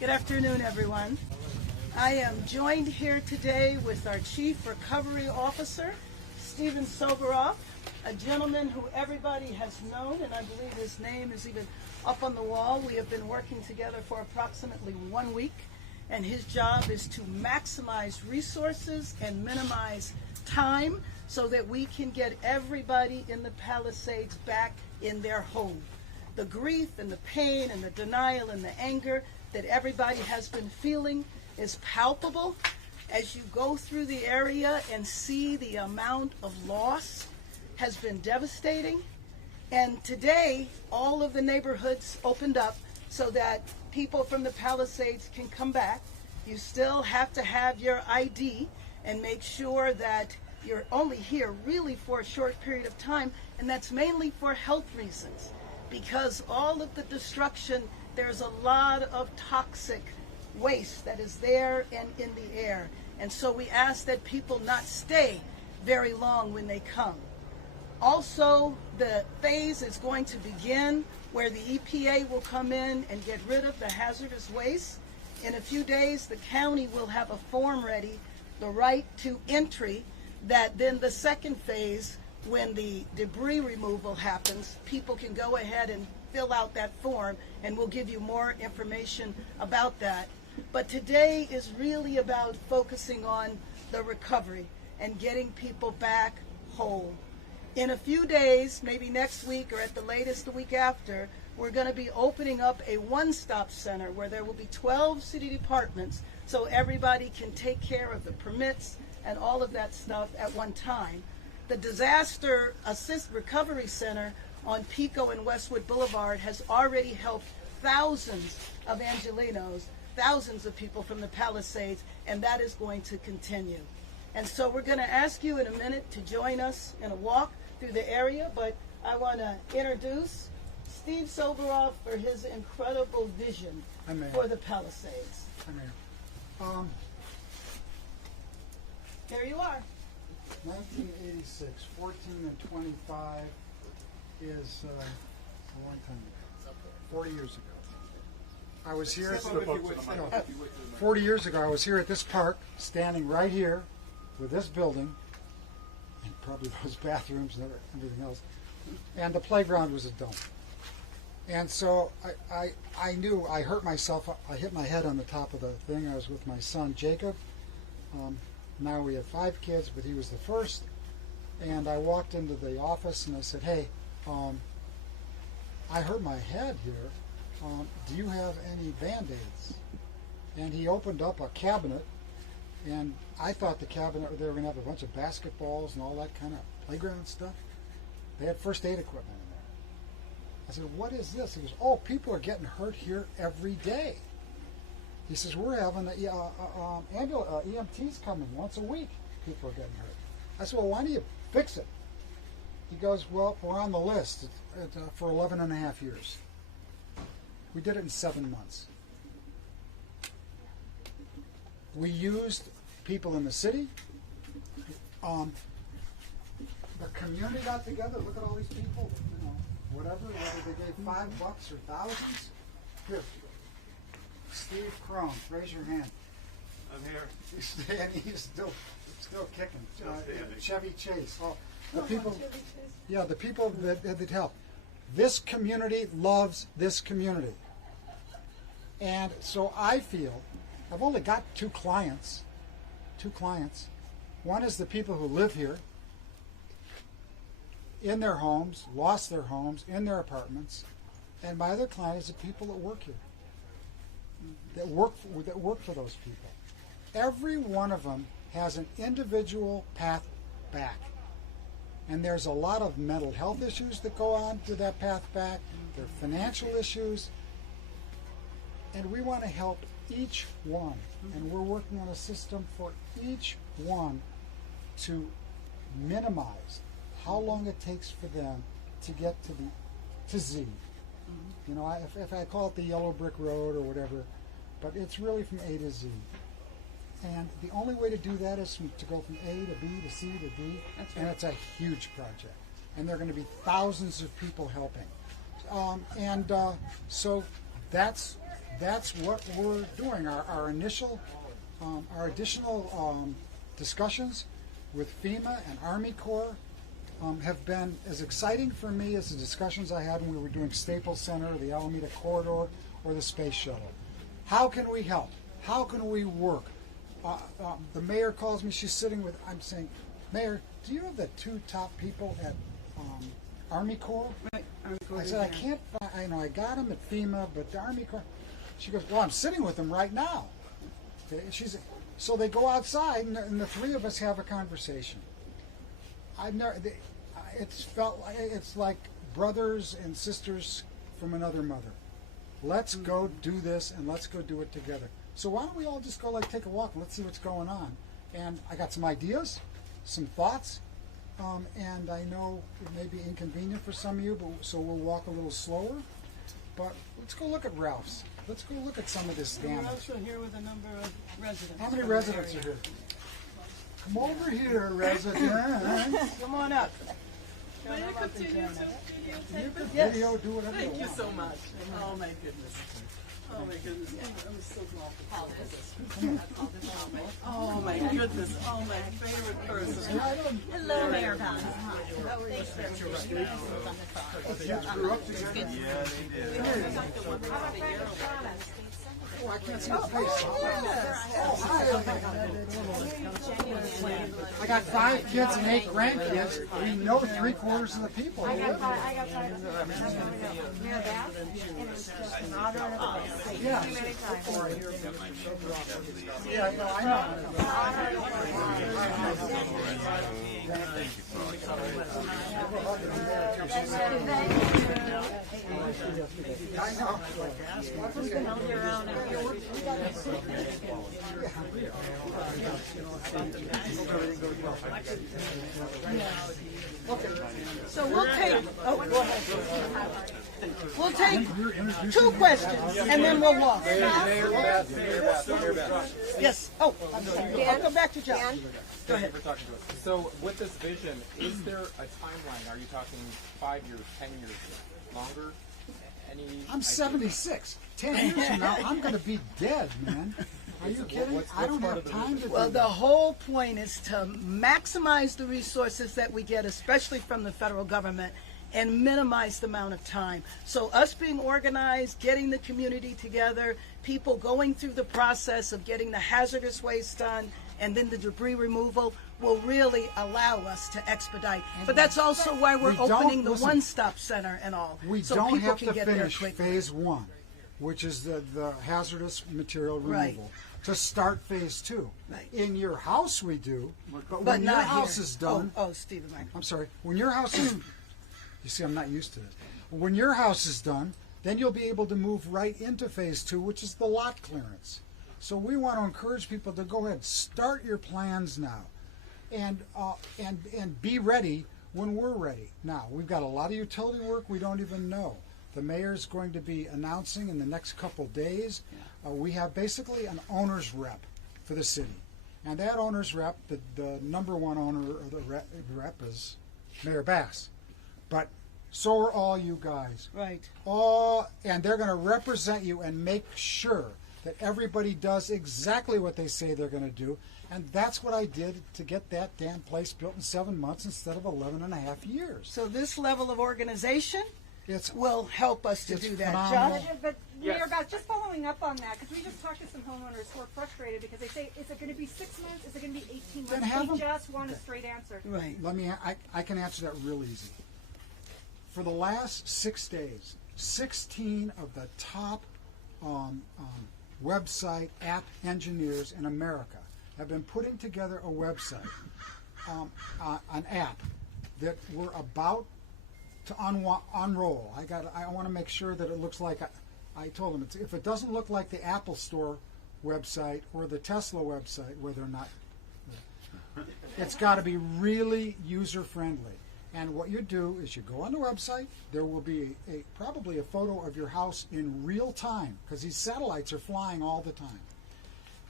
Good afternoon, everyone. I am joined here today with our Chief Recovery Officer, Stephen Soboroff, a gentleman who everybody has known, and I believe his name is even up on the wall. We have been working together for approximately 1 week, and his job is to maximize resources and minimize time so that we can get everybody in the Palisades back in their home. The grief and the pain and the denial and the anger that everybody has been feeling is palpable as you go through the area and see the amount of loss has been devastating. And today, all of the neighborhoods opened up so that people from the Palisades can come back. You still have to have your ID and make sure that you're only here really for a short period of time, and that's mainly for health reasons. Because all of the destruction, there's a lot of toxic waste that is there and in the air. And so we ask that people not stay very long when they come. Also, the phase is going to begin where the EPA will come in and get rid of the hazardous waste. In a few days, the county will have a form ready, the right to entry, that then the second phase, when the debris removal happens, people can go ahead and fill out that form, and we'll give you more information about that. But today is really about focusing on the recovery and getting people back whole. In a few days, maybe next week or at the latest the week after, we're going to be opening up a one-stop center where there will be 12 city departments so everybody can take care of the permits and all of that stuff at one time. The Disaster Assist Recovery Center on Pico and Westwood Boulevard has already helped thousands of Angelenos, thousands of people from the Palisades, and that is going to continue. And so we're going to ask you in a minute to join us in a walk through the area, but I want to introduce Steve Soboroff for his incredible vision for the Palisades. There you are. 1986, 14 and 25 is a long time ago, 40 years ago. I was here, 40 years ago, I was here at this park, standing right here with this building, and probably those bathrooms and everything else, and the playground was a dump. And so I knew I hurt myself. I hit my head on the top of the thing. I was with my son, Jacob. Now we have 5 kids, but he was the first. And I walked into the office and I said, hey, I hurt my head here. Do you have any Band-Aids? And he opened up a cabinet, and I thought the cabinet, they were going to have a bunch of basketballs and all that kind of playground stuff. They had first aid equipment in there. I said, what is this? He goes, oh, people are getting hurt here every day. He says, we're having EMTs coming once a week. People are getting hurt. I said, well, why don't you fix it? He goes, well, we're on the list for 11 and a half years. We did it in 7 months. We used people in the city. The community got together. Look at all these people, whatever, whether they gave $5 or thousands. Here. Steve Crone, raise your hand. I'm here. He's still kicking. Chevy Chase. Oh, the people. Yeah, the people that help. This community loves this community, and so I feel I've only got two clients. One is the people who live here, in their homes, lost their homes, in their apartments, and my other client is the people that work here. That work for those people. Every one of them has an individual path back. And there's a lot of mental health issues that go on to that path back. There are financial issues. And we want to help each one. And we're working on a system for each one to minimize how long it takes for them to get to Z. If I call it the yellow brick road or whatever, but it's really from A to Z. And the only way to do that is to go from A to B to C to D, and it's a huge project. And there are going to be thousands of people helping. So that's that's what we're doing. Our initial, our additional discussions with FEMA and Army Corps have been as exciting for me as the discussions I had when we were doing Staples Center, the Alameda Corridor, or the Space Shuttle. How can we help? How can we work? The mayor calls me, she's sitting with, I'm saying, Mayor, do you know the two top people at Army Corps? Right. Army Corps I said, I can't find, I know I got them at FEMA, but the Army Corps. She goes, well, I'm sitting with them right now. Okay, so they go outside, and the three of us have a conversation. It's like brothers and sisters from another mother. Let's go do this, and let's go do it together. So why don't we all just go take a walk and let's see what's going on? And I got some ideas, some thoughts, and I know it may be inconvenient for some of you, so we'll walk a little slower. But let's go look at Ralph's. Let's go look at some of this damage. We're also here with a number of residents. How many from the residents area. are here? Come over here, residents. Come on up. May I continue to You videotape can it? Yes. video, do whatever Thank you you want. so much. Oh my goodness. Oh my goodness. I'm so glad for this. Oh my goodness. Oh my favorite person. Hello, Mayor Palisades. Oh, I can't see his face. Oh, hi. I got 5 kids and 8 grandkids. We know 3/4 of the people. I got five. Mayor Bass, and it's just an honor and a privilege. Yeah. Too many times. Yeah, no, I know. I know. So we'll take. Oh, go ahead. We'll take 2 questions and then we'll walk. Yes. Oh, I'm sorry. I'll come back to John. Go ahead. For talking to us. So, with this vision, is there a timeline? Are you talking 5 years, 10 years, longer? Any? I'm 76. 10 years from now, I'm going to be dead, man. Are you kidding? I don't have time to Well, do the that. whole point is to maximize the resources that we get, especially from the federal government, and minimize the amount of time. So us being organized, getting the community together, people going through the process of getting the hazardous waste done, and then the debris removal will really allow us to expedite. But that's also why we're We don't- opening the listen, one-stop center and all, We so don't people have can to get there finish quickly. phase 1, which is the hazardous material Right. removal, to start phase 2. Right. In your house we do, but But when your not house here. is done, Oh, Stephen, Mike. I'm sorry, when your house is, you see I'm not used to this. When your house is done, then you'll be able to move right into phase 2, which is the lot clearance. So we want to encourage people to go ahead, start your plans now, and be ready when we're ready. Now, we've got a lot of utility work we don't even know. The mayor's going to be announcing in the next couple days. We have basically an owner's rep for the city. And that owner's rep, the number one owner of the rep is Mayor Bass. But so are all you guys. Right. And they're going to represent you and make sure that everybody does exactly what they say they're going to do. And that's what I did to get that damn place built in 7 months instead of 11 and a half years. So this level of organization It's will help us to It's do that. phenomenal. John? But Mayor Bass, just following up on that, because we just talked to some homeowners who are frustrated because they say, is it going to be 6 months? Is it going to be 18 Then months? have They them- just want a straight answer. Right. I can answer that real easy. For the last 6 days, 16 of the top website app engineers in America have been putting together a website, an app that we're about to unroll. I want to make sure that it looks like I told them if it doesn't look like the Apple Store website or the Tesla website, whether or not it's got to be really user friendly. And what you do is you go on the website. There will be probably a photo of your house in real time because these satellites are flying all the time.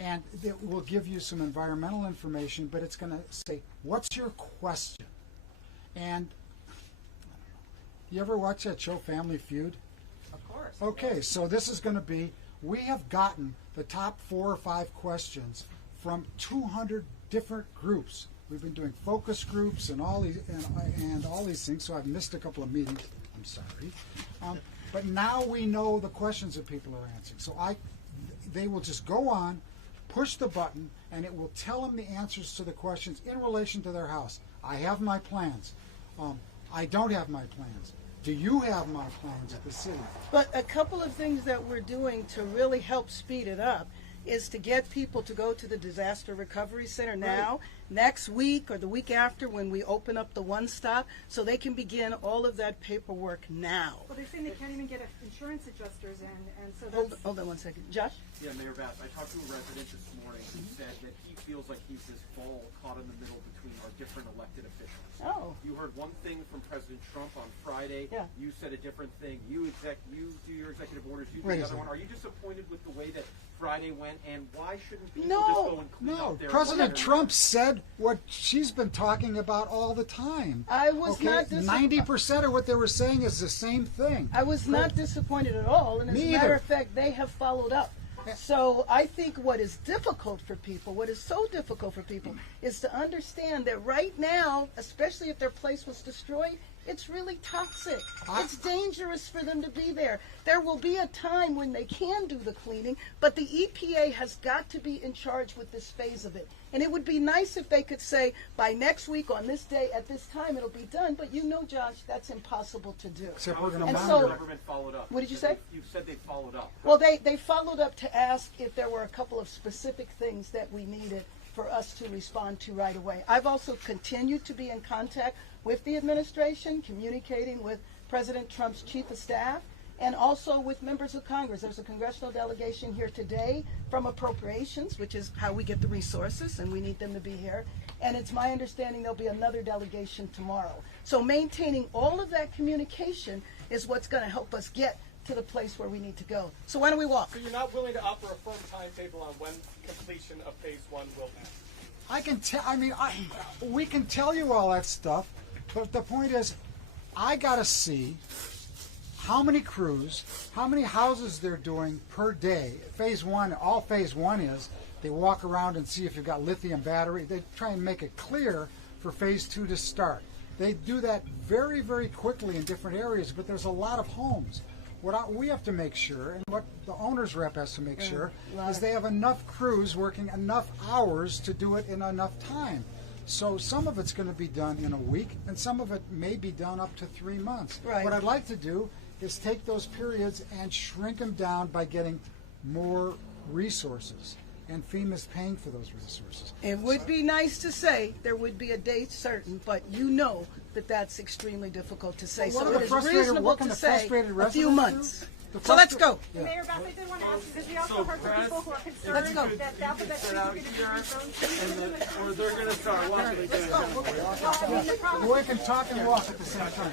And it will give you some environmental information, but it's going to say, what's your question? And you ever watch that show Family Feud? Of course. Okay, so this is going to be, We have gotten the top 4 or 5 questions from 200 different groups. We've been doing focus groups and all these and all these things. So I've missed a couple of meetings. I'm sorry, but now we know the questions that people are answering. So they will just go on, push the button, and it will tell them the answers to the questions in relation to their house. I have my plans. I don't have my plans. Do you have my plans at the city? But a couple of things that we're doing to really help speed it up is to get people to go to the Disaster Recovery Center now, next week or the week after when we open up the One Stop, so they can begin all of that paperwork now. Well, they're saying they can't even get insurance adjusters in, and so that's... Hold on one second. Josh? Yeah, Mayor Bass, I talked to a resident this morning who said that he feels like he's this ball caught in the middle between our different elected officials. Oh. You heard one thing from President Trump on Friday. Yeah. You said a different thing. You do your executive orders. You do Wait a the other second. one. Are you disappointed with the way that Friday went? And why shouldn't people No. just go and clean No, up their President water? Trump said what she's been talking about all the time. I was not 90% of what they were saying is the same thing. I was not disappointed at all, and as Me a matter either. of fact, they have followed up. So I think what is difficult for people, what is so difficult for people, is to understand that right now, especially if their place was destroyed, it's really toxic. It's dangerous for them to be there. There will be a time when they can do the cleaning, but the EPA has got to be in charge with this phase of it. And it would be nice if they could say, by next week, on this day, at this time, it'll be done. But you know, Josh, that's impossible to do. Except we're going to And monitor. so- The government followed up. What did you say? You said they followed up. Well, they followed up to ask if there were a couple of specific things that we needed for us to respond to right away. I've also continued to be in contact with the administration, communicating with President Trump's chief of staff, and also with members of Congress. There's a congressional delegation here today from Appropriations, which is how we get the resources, and we need them to be here. And it's my understanding there'll be another delegation tomorrow. So maintaining all of that communication is what's going to help us get to the place where we need to go. So why don't we walk? So you're not willing to offer a firm timetable on when completion of phase 1 will end? I can tell. I mean, we can tell you all that stuff, but the point is, I gotta see how many crews, how many houses they're doing per day. Phase 1, all phase 1 is they walk around and see if you've got lithium battery. They try and make it clear for phase 2 to start. They do that very, very quickly in different areas, but there's a lot of homes. What we have to make sure, and what the owner's rep has to make sure, is they have enough crews working enough hours to do it in enough time. So some of it's going to be done in a week, and some of it may be done up to 3 months. Right. What I'd like to do is take those periods and shrink them down by getting more resources. And FEMA's paying for those resources. It would be nice to say there would be a date certain, but you know that that's extremely difficult to say. Well, what So are it the is frustrated- reasonable what can to the say frustrated a few residents months. do? The So let's frustra- go. Yeah. Mayor Beth, I did want to ask you, because we also heard from people who are concerned Let's go. that the alphabet trees are going to be rezoned. Or they're going to start walking again. I mean, the problem We can talk and walk at the same time.